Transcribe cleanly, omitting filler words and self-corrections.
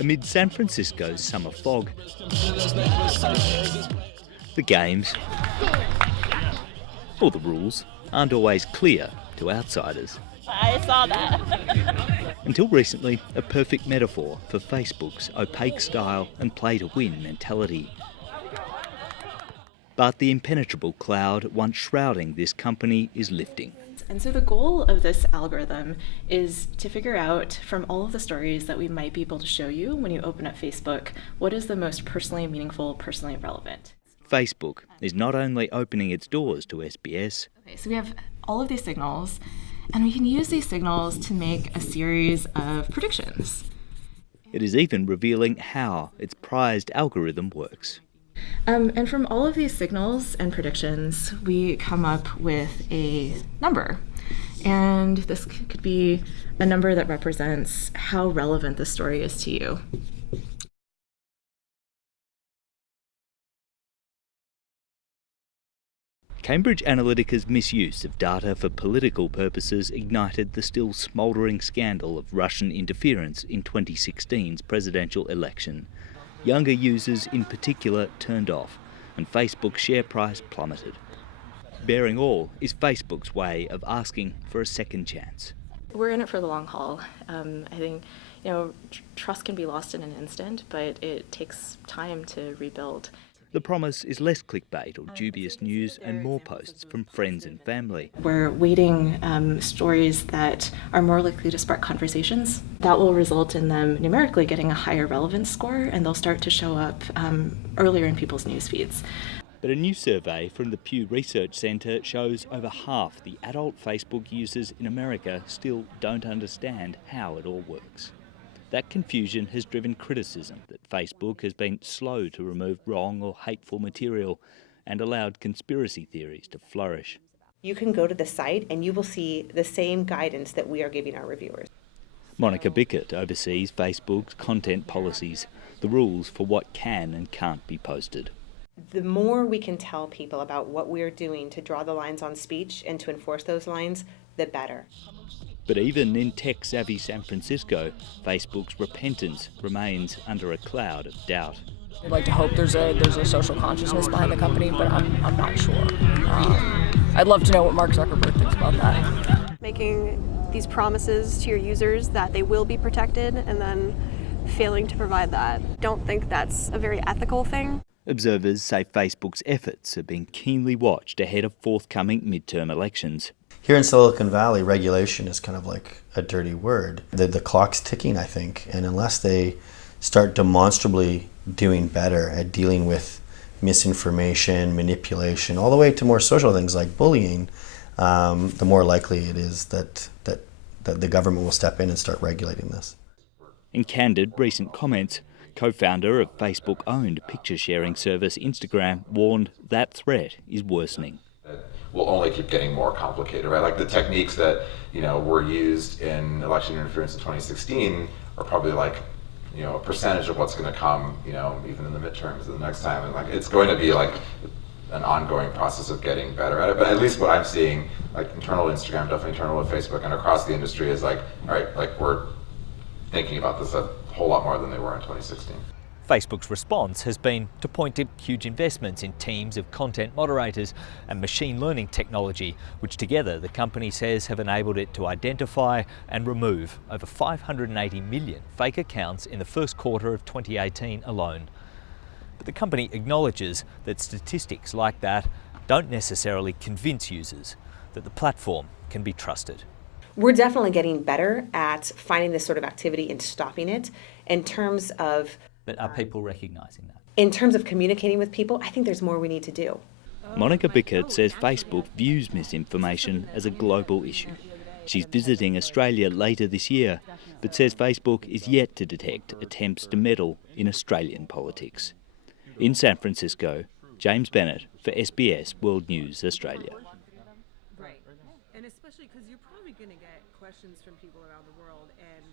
Amid San Francisco's summer fog, the games, or the rules, aren't always clear to outsiders. I saw that. Until recently, a perfect metaphor for Facebook's opaque style and play-to-win mentality. But the impenetrable cloud once shrouding this company is lifting. And so the goal of this algorithm is to figure out from all of the stories that we might be able to show you when you open up Facebook, what is the most personally meaningful, personally relevant. Facebook is not only opening its doors to SBS. Okay, so we have all of these signals, and we can use these signals to make a series of predictions. It is even revealing how its prized algorithm works. And from all of these signals and predictions, we come up with a number. And this could be a number that represents how relevant the story is to you. Cambridge Analytica's misuse of data for political purposes ignited the still smouldering scandal of Russian interference in 2016's presidential election. Younger users in particular turned off, and Facebook's share price plummeted. Bearing all is Facebook's way of asking for a second chance. We're in it for the long haul. I think, trust can be lost in an instant, but it takes time to rebuild. The promise is less clickbait or dubious news and more posts from friends and family. We're weighting stories that are more likely to spark conversations. That will result in them numerically getting a higher relevance score, and they'll start to show up earlier in people's news feeds. But a new survey from the Pew Research Centre shows over half the adult Facebook users in America still don't understand how it all works. That confusion has driven criticism that Facebook has been slow to remove wrong or hateful material and allowed conspiracy theories to flourish. You can go to the site and you will see the same guidance that we are giving our reviewers. Monica Bickett oversees Facebook's content policies, the rules for what can and can't be posted. The more we can tell people about what we're doing to draw the lines on speech and to enforce those lines, the better. But even in tech-savvy San Francisco, Facebook's repentance remains under a cloud of doubt. I'd like to hope there's a social consciousness behind the company, but I'm not sure. I'd love to know what Mark Zuckerberg thinks about that. Making these promises to your users that they will be protected and then failing to provide that. Don't think that's a very ethical thing. Observers say Facebook's efforts are being keenly watched ahead of forthcoming midterm elections. Here in Silicon Valley, regulation is kind of like a dirty word. The clock's ticking, I think, and unless they start demonstrably doing better at dealing with misinformation, manipulation, all the way to more social things like bullying, the more likely it is that the government will step in and start regulating this. In candid recent comments, co-founder of Facebook-owned picture-sharing service Instagram warned that threat is worsening. Will only keep getting more complicated, right? Like the techniques that were used in election interference in 2016 are probably like a percentage of what's going to come, even in the midterms the next time, and like it's going to be like an ongoing process of getting better at it. But at least what I'm seeing, like internal to Instagram, definitely internal to Facebook, and across the industry, is like, all right, like we're thinking about this a whole lot more than they were in 2016. Facebook's response has been to point to huge investments in teams of content moderators and machine learning technology, which together the company says have enabled it to identify and remove over 580 million fake accounts in the first quarter of 2018 alone. But the company acknowledges that statistics like that don't necessarily convince users that the platform can be trusted. We're definitely getting better at finding this sort of activity and stopping it. In terms of But are people recognising that? In terms of communicating with people, I think there's more we need to do. Monica Bickett says Facebook views misinformation as a global issue. She's visiting Australia later this year, but says Facebook is yet to detect attempts to meddle in Australian politics. In San Francisco, James Bennett for SBS World News Australia. Right, and especially because you're probably going to get questions from people around the world, and